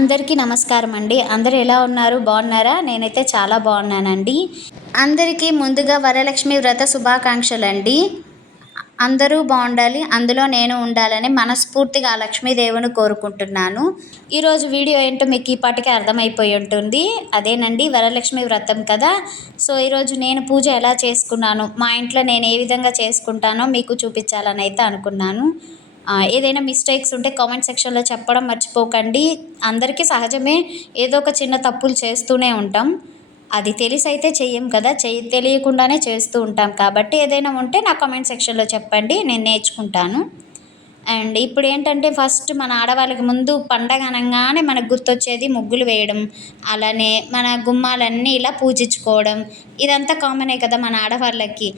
అందరికీ నమస్కారం అండి. అందరు ఎలా ఉన్నారు? బాగున్నారా? నేనైతే చాలా బాగున్నానండి. అందరికీ ముందుగా వరలక్ష్మి వ్రత శుభాకాంక్షలు అండి. అందరూ బాగుండాలి అందులో నేను ఉండాలని మనస్ఫూర్తిగా ఆ కోరుకుంటున్నాను. ఈరోజు వీడియో ఏంటో మీకు ఈ పాటికి అర్థమైపోయి ఉంటుంది. అదేనండి వరలక్ష్మి వ్రతం కదా. సో ఈరోజు నేను పూజ ఎలా చేసుకున్నాను మా ఇంట్లో నేను ఏ విధంగా చేసుకుంటానో మీకు చూపించాలని అయితే అనుకున్నాను. ఏదైనా మిస్టేక్స్ ఉంటే కామెంట్ సెక్షన్లో చెప్పడం మర్చిపోకండి. అందరికీ సహజమే ఏదో ఒక చిన్న తప్పులు చేస్తూనే ఉంటాం. అది తెలిసి అయితే చెయ్యం కదా చెయ్యి తెలియకుండానే చేస్తూ ఉంటాం. కాబట్టి ఏదైనా ఉంటే నా కామెంట్ సెక్షన్లో చెప్పండి నేను నేర్చుకుంటాను. అండ్ ఇప్పుడు ఏంటంటే ఫస్ట్ మన ఆడవాళ్ళకి ముందు పండగ అనగానే మనకు గుర్తొచ్చేది ముగ్గులు వేయడం అలానే మన గుమ్మాలన్నీ ఇలా పూజించుకోవడం. ఇదంతా కామనే కదా మన ఆడవాళ్ళకి.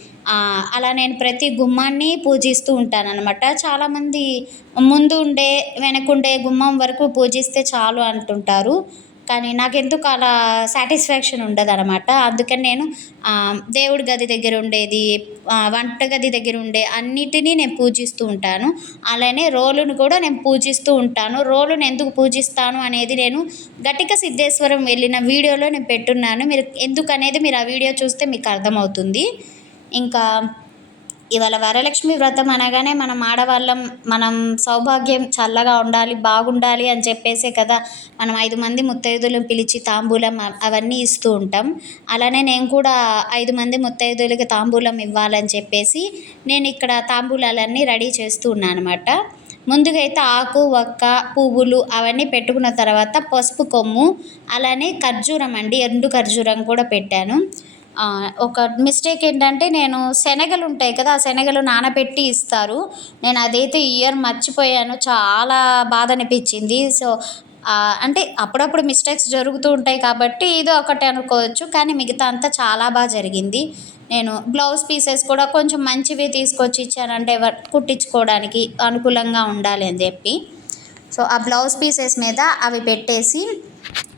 అలా నేను ప్రతి గుమ్మాన్ని పూజిస్తూ ఉంటానన్నమాట. చాలామంది ముందు ఉండే వెనకుండే గుమ్మం వరకు పూజిస్తే చాలు అంటుంటారు. కానీ నాకెందుకు అలా సాటిస్ఫాక్షన్ ఉండదు అనమాట అందుకని నేను దేవుడి గది దగ్గర ఉండేది వంట గది దగ్గర ఉండే అన్నిటినీ నేను పూజిస్తూ ఉంటాను. అలానే రోలును కూడా నేను పూజిస్తూ ఉంటాను. రోలును ఎందుకు పూజిస్తాను అనేది నేను గటిక సిద్ధేశ్వరం వెళ్ళిన వీడియోలో నేను పెట్టున్నాను. మీరు ఎందుకు అనేది మీరు ఆ వీడియో చూస్తే మీకు అర్థమవుతుంది. ఇంకా ఇవాళ వరలక్ష్మి వ్రతం అనగానే మనం ఆడవాళ్ళం మనం సౌభాగ్యం చల్లగా ఉండాలి బాగుండాలి అని చెప్పేసే కదా మనం ఐదు మంది ముత్తైదులను పిలిచి తాంబూలం అవన్నీ ఇస్తూ ఉంటాం. అలానే నేను కూడా ఐదు మంది ముత్తైదులకి తాంబూలం ఇవ్వాలని చెప్పేసి నేను ఇక్కడ తాంబూలాలన్నీ రెడీ చేస్తూ ఉన్నాను అనమాట ముందుగా అయితే ఆకు వక్క పువ్వులు అవన్నీ పెట్టుకున్న తర్వాత పసుపు కొమ్ము అలానే ఖర్జూరం అండి ఎండు ఖర్జూరం కూడా పెట్టాను. ఒక మిస్టేక్ ఏంటంటే నేను శనగలు ఉంటాయి కదా ఆ శనగలు నానబెట్టి ఇస్తారు. నేను అదైతే ఇయర్ మర్చిపోయాను చాలా బాధ అనిపించింది. సో అంటే అప్పుడప్పుడు మిస్టేక్స్ జరుగుతూ ఉంటాయి కాబట్టి ఇది ఒకటి అనుకోవచ్చు కానీ మిగతా అంతా చాలా బాగా జరిగింది. నేను బ్లౌజ్ పీసెస్ కూడా కొంచెం మంచివి తీసుకొచ్చి ఇచ్చానంటే కుట్టించుకోవడానికి అనుకూలంగా ఉండాలి అని చెప్పి. సో ఆ బ్లౌజ్ పీసెస్ మీద అవి పెట్టేసి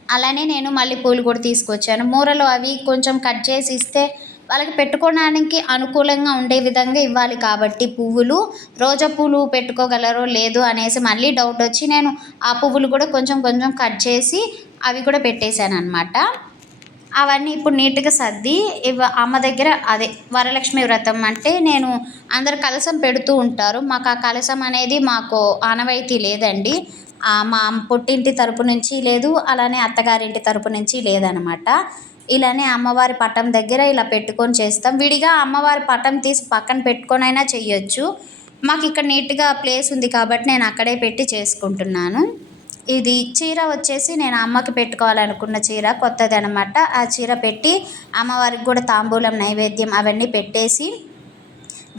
అలానే నేను మళ్ళీ పూలు కూడా తీసుకొచ్చాను. మూరలు అవి కొంచెం కట్ చేసి ఇస్తే వాళ్ళకి పెట్టుకోవడానికి అనుకూలంగా ఉండే విధంగా ఇవ్వాలి కాబట్టి పువ్వులు. రోజా పూలు పెట్టుకోగలరో లేదు అనేసి మళ్ళీ డౌట్ వచ్చి నేను ఆ పువ్వులు కూడా కొంచెం కొంచెం కట్ చేసి అవి కూడా పెట్టేశాను అనమాట అవన్నీ ఇప్పుడు నీట్గా సర్ది ఇవ అమ్మ దగ్గర అదే వరలక్ష్మి వ్రతం అంటే నేను అందరు కలసం పెడుతూ ఉంటారు. మాకు ఆ కలసం అనేది మాకు ఆనవాయితీ లేదండి. మా పుట్టింటి తరపు నుంచి లేదు అలానే అత్తగారింటి తరపు నుంచి లేదనమాట. ఇలానే అమ్మవారి పటం దగ్గర ఇలా పెట్టుకొని చేస్తాం. విడిగా అమ్మవారి పటం తీసి పక్కన పెట్టుకొని అయినా చెయ్యొచ్చు. మాకు ఇక్కడ నీట్గా ప్లేస్ ఉంది కాబట్టి నేను అక్కడే పెట్టి చేసుకుంటున్నాను. ఇది చీర వచ్చేసి నేను అమ్మకి పెట్టుకోవాలనుకున్న చీర కొత్తది అనమాట ఆ చీర పెట్టి అమ్మవారికి కూడా తాంబూలం నైవేద్యం అవన్నీ పెట్టేసి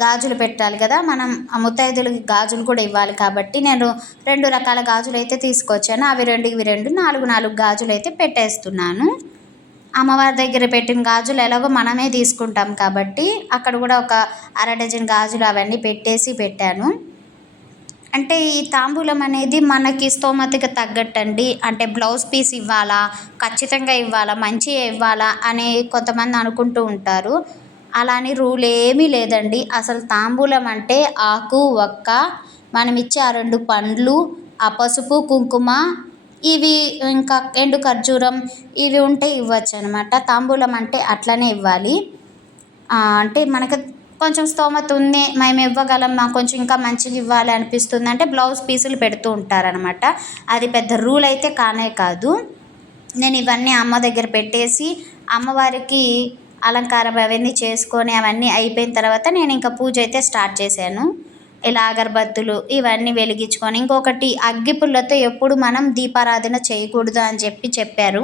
గాజులు పెట్టాలి కదా. మనం ఆ ముత్తైదులకి గాజులు కూడా ఇవ్వాలి కాబట్టి నేను రెండు రకాల గాజులు అయితే తీసుకొచ్చాను. అవి రెండు ఇవి రెండు నాలుగు నాలుగు గాజులు అయితే పెట్టేస్తున్నాను. అమ్మవారి దగ్గర పెట్టిన గాజులు ఎలాగో మనమే తీసుకుంటాం కాబట్టి అక్కడ కూడా ఒక అర డజన్ గాజులు అవన్నీ పెట్టేసి పెట్టాను. అంటే ఈ తాంబూలం అనేది మనకి స్తోమతకి తగ్గట్టండి. అంటే బ్లౌజ్ పీస్ ఇవ్వాలా ఖచ్చితంగా ఇవ్వాలా మంచిగా ఇవ్వాలా అని కొంతమంది అనుకుంటూ ఉంటారు. అలా అని రూల్ ఏమీ లేదండి. అసలు తాంబూలం అంటే ఆకు ఒక్క మనం ఇచ్చే ఆ రెండు పండ్లు ఆ పసుపు కుంకుమ ఇవి ఇంకా ఎండు ఖర్జూరం ఇవి ఉంటే ఇవ్వచ్చు అనమాట తాంబూలం అంటే అట్లనే ఇవ్వాలి. అంటే మనకు కొంచెం స్తోమత ఉంది మేము ఇవ్వగలం మాకు కొంచెం ఇంకా మంచిగా ఇవ్వాలి అనిపిస్తుంది అంటే బ్లౌజ్ పీసులు పెడుతూ ఉంటారనమాట. అది పెద్ద రూల్ అయితే కానే కాదు. నేను ఇవన్నీ అమ్మ దగ్గర పెట్టేసి అమ్మవారికి అలంకారం అవన్నీ చేసుకొని అవన్నీ అయిపోయిన తర్వాత నేను ఇంకా పూజ అయితే స్టార్ట్ చేశాను. ఇలా అగరబత్తులు ఇవన్నీ వెలిగించుకొని ఇంకొకటి అగ్గిపుల్లతో ఎప్పుడు మనం దీపారాధన చేయకూడదు అని చెప్పి చెప్పారు.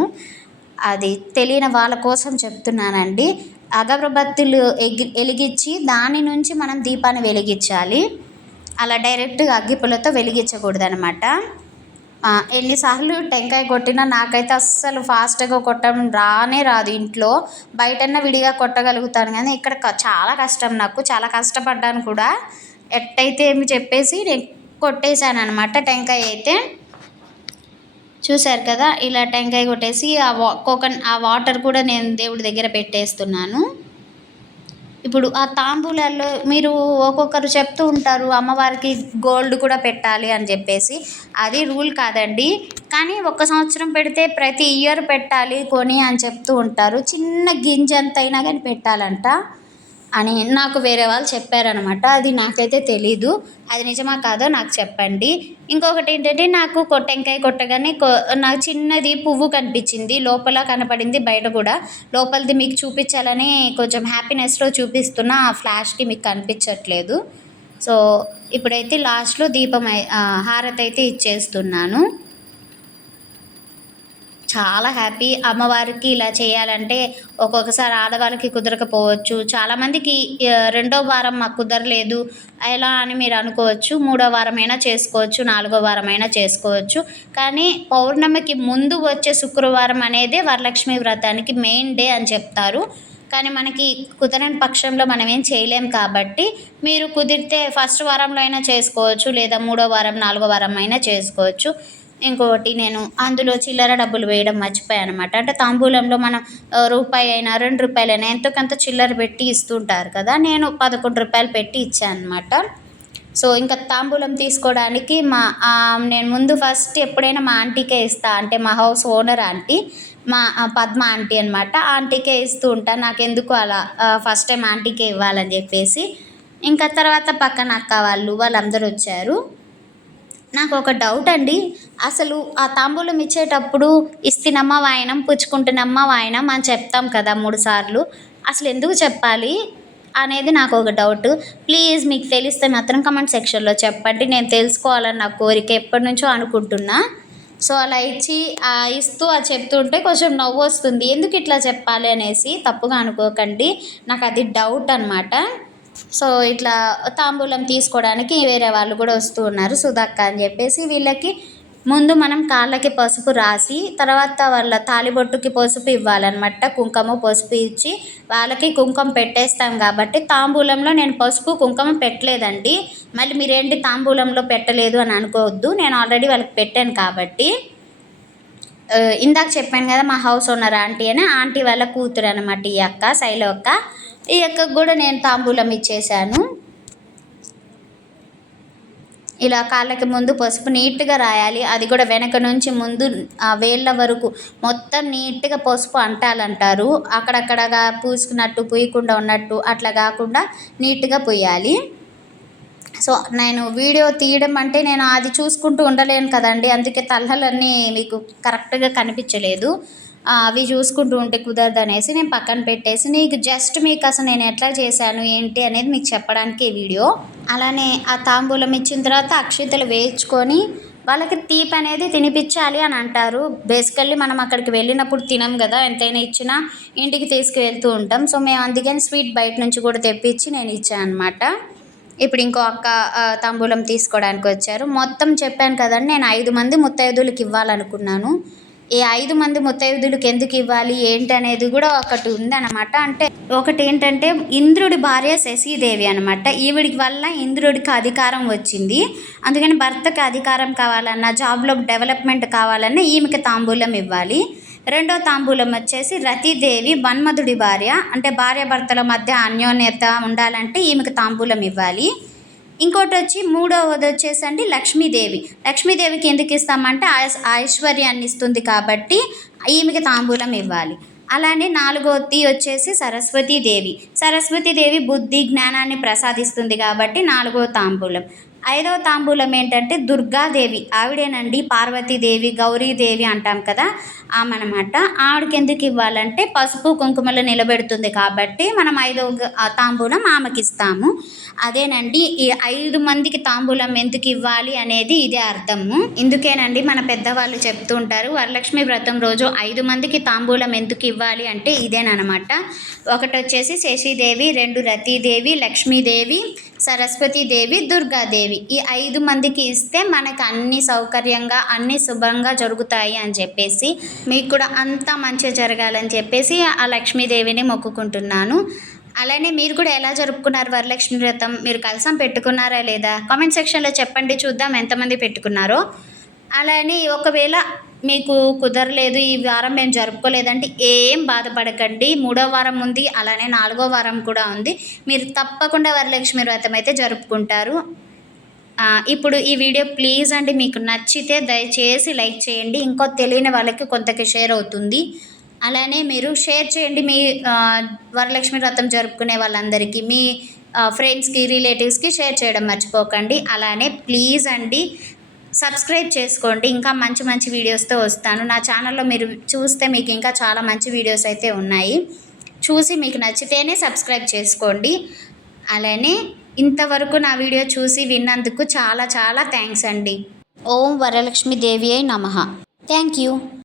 అది తెలియని వాళ్ళ కోసం చెప్తున్నానండి. అగరబత్తులు ఎగి వెలిగించి దాని నుంచి మనం దీపాన్ని వెలిగించాలి. అలా డైరెక్ట్గా అగ్గిపుల్లతో వెలిగించకూడదు అనమాట ఎన్నిసార్లు టెంకాయ కొట్టినా నాకైతే అస్సలు ఫాస్ట్గా కొట్టడం రానే రాదు. ఇంట్లో బయటన్నా విడిగా కొట్టగలుగుతాను కానీ ఇక్కడ చాలా కష్టం నాకు. చాలా కష్టపడ్డాను కూడా. ఎట్టయితే ఏమి చెప్పేసి నేను కొట్టేశాను అనమాట టెంకాయ అయితే. చూశారు కదా ఇలా టెంకాయ కొట్టేసి ఆ వా కోకన్ ఆ వాటర్ కూడా నేను దేవుడి దగ్గర పెట్టేస్తున్నాను. ఇప్పుడు ఆ తాంబూలాల్లో మీరు ఒక్కొక్కరు చెప్తూ ఉంటారు అమ్మవారికి గోల్డ్ కూడా పెట్టాలి అని చెప్పేసి. అది రూల్ కాదండి. కానీ ఒక్క సంవత్సరం పెడితే ప్రతి ఇయర్ పెట్టాలి కొని అని చెప్తూ ఉంటారు. చిన్న గింజ కానీ పెట్టాలంట. అని నాకు వేరే వాళ్ళు చెప్పారనమాట. అది నాకైతే తెలీదు. అది నిజమా కాదో నాకు చెప్పండి. ఇంకొకటి ఏంటంటే నాకు కొట్టెంకాయ కొట్టగానే కొ నాకు చిన్నది పువ్వు కనిపించింది. లోపల కనపడింది బయట కూడా. లోపలిది మీకు చూపించాలని కొంచెం హ్యాపీనెస్లో చూపిస్తున్న ఆ ఫ్లాష్కి మీకు కనిపించట్లేదు. సో ఇప్పుడైతే లాస్ట్లో దీపం హారతి అయితే ఇచ్చేస్తున్నాను. చాలా హ్యాపీ. అమ్మవారికి ఇలా చేయాలంటే ఒక్కొక్కసారి ఆడవాళ్ళకి కుదరకపోవచ్చు. చాలామందికి రెండో వారం మాకు కుదరలేదు. ఎలా అని మీరు అనుకోవచ్చు. మూడో వారమైనా చేసుకోవచ్చు. నాలుగో వారమైనా చేసుకోవచ్చు. కానీ పౌర్ణమికి ముందు వచ్చే శుక్రవారం అనేది వరలక్ష్మి వ్రతానికి మెయిన్ డే అని చెప్తారు. కానీ మనకి కుదరని పక్షంలో మనం ఏం చేయలేం కాబట్టి మీరు కుదిరితే ఫస్ట్ వారంలో అయినా చేసుకోవచ్చు. లేదా మూడో వారం నాలుగో వారం అయినా చేసుకోవచ్చు. ఇంకోటి నేను అందులో చిల్లర డబ్బులు వేయడం మర్చిపోయాను అనమాట అంటే తాంబూలంలో మనం రూపాయి అయినా రెండు రూపాయలైనా ఎంతో కొంత చిల్లర పెట్టి ఇస్తుంటారు కదా నేను పదకొండు రూపాయలు పెట్టి ఇచ్చాను అనమాట సో ఇంకా తాంబూలం తీసుకోవడానికి మా నేను ముందు ఫస్ట్ ఎప్పుడైనా మా ఆంటీకే ఇస్తా. అంటే మా హౌస్ ఓనర్ ఆంటీ మా పద్మ ఆంటీ అనమాట ఆంటీకే ఇస్తూ ఉంటాను నాకు ఎందుకు అలా ఫస్ట్ టైం ఆంటీకే ఇవ్వాలని చెప్పేసి. ఇంకా తర్వాత పక్కన అక్క వాళ్ళు వాళ్ళందరూ వచ్చారు. నాకు ఒక డౌట్ అండి. అసలు ఆ తాంబూలం ఇచ్చేటప్పుడు ఇస్తినమ్మ వాయనం పుచ్చుకుంటున్నమ్మ వాయనం అని చెప్తాం కదా మూడు సార్లు. అసలు ఎందుకు చెప్పాలి అనేది నాకు ఒక డౌట్ ప్లీజ్ మీకు తెలిస్తే మాత్రం కమెంట్ సెక్షన్లో చెప్పండి. నేను తెలుసుకోవాలని నా కోరిక ఎప్పటి నుంచో అనుకుంటున్నా. సో అలా ఇచ్చి ఇస్తూ అది చెప్తుంటే కొంచెం నవ్వు వస్తుంది. ఎందుకు ఇట్లా చెప్పాలి అనేసి తప్పుగా అనుకోకండి. నాకు అది డౌట్ అనమాట సో ఇట్లా తాంబూలం తీసుకోవడానికి వేరే వాళ్ళు కూడా వస్తూ ఉన్నారు సుధక్క అని చెప్పేసి. వీళ్ళకి ముందు మనం కాళ్ళకి పసుపు రాసి తర్వాత వాళ్ళ తాలిబొట్టుకి పసుపు ఇవ్వాలన్నమాట. కుంకుమ పసుపు ఇచ్చి వాళ్ళకి కుంకుమ పెట్టేస్తాం కాబట్టి తాంబూలంలో నేను పసుపు కుంకుమ పెట్టలేదండి. మళ్ళీ మీరేంటి తాంబూలంలో పెట్టలేదు అని అనుకోవద్దు. నేను ఆల్రెడీ వాళ్ళకి పెట్టాను కాబట్టి. ఇందాక చెప్పాను కదా మా హౌస్ ఓనర్ ఆంటీ అని ఆంటీ వాళ్ళ కూతురు అనమాట ఈ అక్క శైల అక్క ఈ యొక్క కూడా నేను తాంబూలం ఇచ్చేసాను ఇలా కాళ్ళకి ముందు పసుపు నీట్గా రాయాలి. అది కూడా వెనక నుంచి ముందు ఆ వేళ్ళ వరకు మొత్తం నీట్గా పసుపు అంటాలంటారు. అక్కడక్కడగా పూసుకున్నట్టు పూయకుండా ఉన్నట్టు అట్లా కాకుండా నీట్గా పూయాలి. సో నేను వీడియో తీయడం అంటే నేను అది చూసుకుంటూ ఉండలేను కదండి. అందుకే తల్లలన్నీ మీకు కరెక్ట్గా కనిపించలేదు. అవి చూసుకుంటూ ఉంటే కుదరదు అనేసి నేను పక్కన పెట్టేసి నీకు జస్ట్ మీకు అసలు నేను ఎట్లా చేశాను ఏంటి అనేది మీకు చెప్పడానికి ఈ వీడియో. అలానే ఆ తాంబూలం ఇచ్చిన తర్వాత అక్షితలు వేయించుకొని వాళ్ళకి తీపి అనేది తినిపించాలి అని అంటారు. బేసికల్లీ మనం అక్కడికి వెళ్ళినప్పుడు తినం కదా ఎంతైనా ఇచ్చినా ఇంటికి తీసుకువెళ్తూ ఉంటాం. సో మేము అందుకని స్వీట్ బయట నుంచి కూడా తెప్పించి నేను ఇచ్చాను అనమాట ఇప్పుడు ఇంకో అక్క తాంబూలం తీసుకోవడానికి వచ్చారు. మొత్తం చెప్పాను కదండి నేను ఐదు మంది ముత్తైదులకు ఇవ్వాలనుకున్నాను. ఈ ఐదు మంది ముత్తైదులకు ఎందుకు ఇవ్వాలి? ఏంటనేది కూడా ఒకటి ఉందన్నమాట. అంటే ఒకటి ఏంటంటే ఇంద్రుడి భార్య శశిదేవి అనమాట ఈవిడికి వల్ల ఇంద్రుడికి అధికారం వచ్చింది. అందుకని భర్తకి అధికారం కావాలన్నా జాబ్లో డెవలప్మెంట్ కావాలన్నా ఈమెకి తాంబూలం ఇవ్వాలి. రెండో తాంబూలం వచ్చేసి రతిదేవి మన్మధుడి భార్య. అంటే భార్య భర్తల మధ్య అన్యోన్యత ఉండాలంటే ఈమెకు తాంబూలం ఇవ్వాలి. ఇంకోటి వచ్చి మూడవది వచ్చేసి అండి లక్ష్మీదేవి. లక్ష్మీదేవికి ఎందుకు ఇస్తామంటే ఐశ్- ఐశ్వర్యాన్ని ఇస్తుంది కాబట్టి ఈమెకి తాంబూలం ఇవ్వాలి. అలానే నాలుగవది వచ్చేసి సరస్వతీదేవి. సరస్వతీదేవి బుద్ధి జ్ఞానాన్ని ప్రసాదిస్తుంది కాబట్టి నాలుగో తాంబూలం. ఐదవ తాంబూలం ఏంటంటే దుర్గాదేవి. ఆవిడేనండి పార్వతీదేవి గౌరీదేవి అంటాం కదా ఆమె అనమాట ఆవిడకి ఎందుకు ఇవ్వాలంటే పసుపు కుంకుమలు నిలబెడుతుంది కాబట్టి మనం ఐదవ తాంబూలం ఆమెకి ఇస్తాము అదేనండి ఈ ఐదు మందికి తాంబూలం ఎందుకు ఇవ్వాలి అనేది ఇదే అర్థము. ఇందుకేనండి మన పెద్దవాళ్ళు చెప్తూ ఉంటారు వరలక్ష్మి వ్రతం రోజు ఐదు మందికి తాంబూలం ఎందుకు ఇవ్వాలి అంటే ఇదేనమాట ఒకటి వచ్చేసి శశిదేవి రెండు రతీదేవి లక్ష్మీదేవి సరస్వతీదేవి దుర్గాదేవి ఈ ఐదు మందికి ఇస్తే మనకు అన్ని సౌకర్యంగా అన్ని శుభ్రంగా జరుగుతాయి అని చెప్పేసి మీకు కూడా అంతా మంచిగా జరగాలని చెప్పేసి ఆ లక్ష్మీదేవిని మొక్కుకుంటున్నాను. అలానే మీరు కూడా ఎలా జరుపుకున్నారు వరలక్ష్మి వ్రతం? మీరు కలసం పెట్టుకున్నారా లేదా? కామెంట్ సెక్షన్లో చెప్పండి చూద్దాం ఎంతమంది పెట్టుకున్నారో. అలానే ఒకవేళ మీకు కుదరలేదు ఈ వారం మేము జరుపుకోలేదంటే ఏం బాధపడకండి. మూడో వారం ఉంది అలానే నాలుగో వారం కూడా ఉంది. మీరు తప్పకుండా వరలక్ష్మి వ్రతం అయితే జరుపుకుంటారు. ఇప్పుడు ఈ వీడియో ప్లీజ్ అండి మీకు నచ్చితే దయచేసి లైక్ చేయండి. ఇంకో తెలియని వాళ్ళకి కొంతకి షేర్ అవుతుంది. అలానే మీరు షేర్ చేయండి మీ వరలక్ష్మి వ్రతం జరుపుకునే వాళ్ళందరికీ. మీ ఫ్రెండ్స్కి రిలేటివ్స్కి షేర్ చేయడం మర్చిపోకండి. అలానే ప్లీజ్ అండి సబ్స్క్రైబ్ చేసుకోండి. ఇంకా మంచి మంచి వీడియోస్తో వస్తాను. నా ఛానల్లో మీరు చూస్తే మీకు ఇంకా చాలా మంచి వీడియోస్ అయితే ఉన్నాయి. చూసి మీకు నచ్చితేనే సబ్స్క్రైబ్ చేసుకోండి. అలానే ఇంతవరకు నా వీడియో చూసి విన్నందుకు చాలా చాలా థ్యాంక్స్ అండి. ఓం వరలక్ష్మి దేవి అయి నమ. Thank you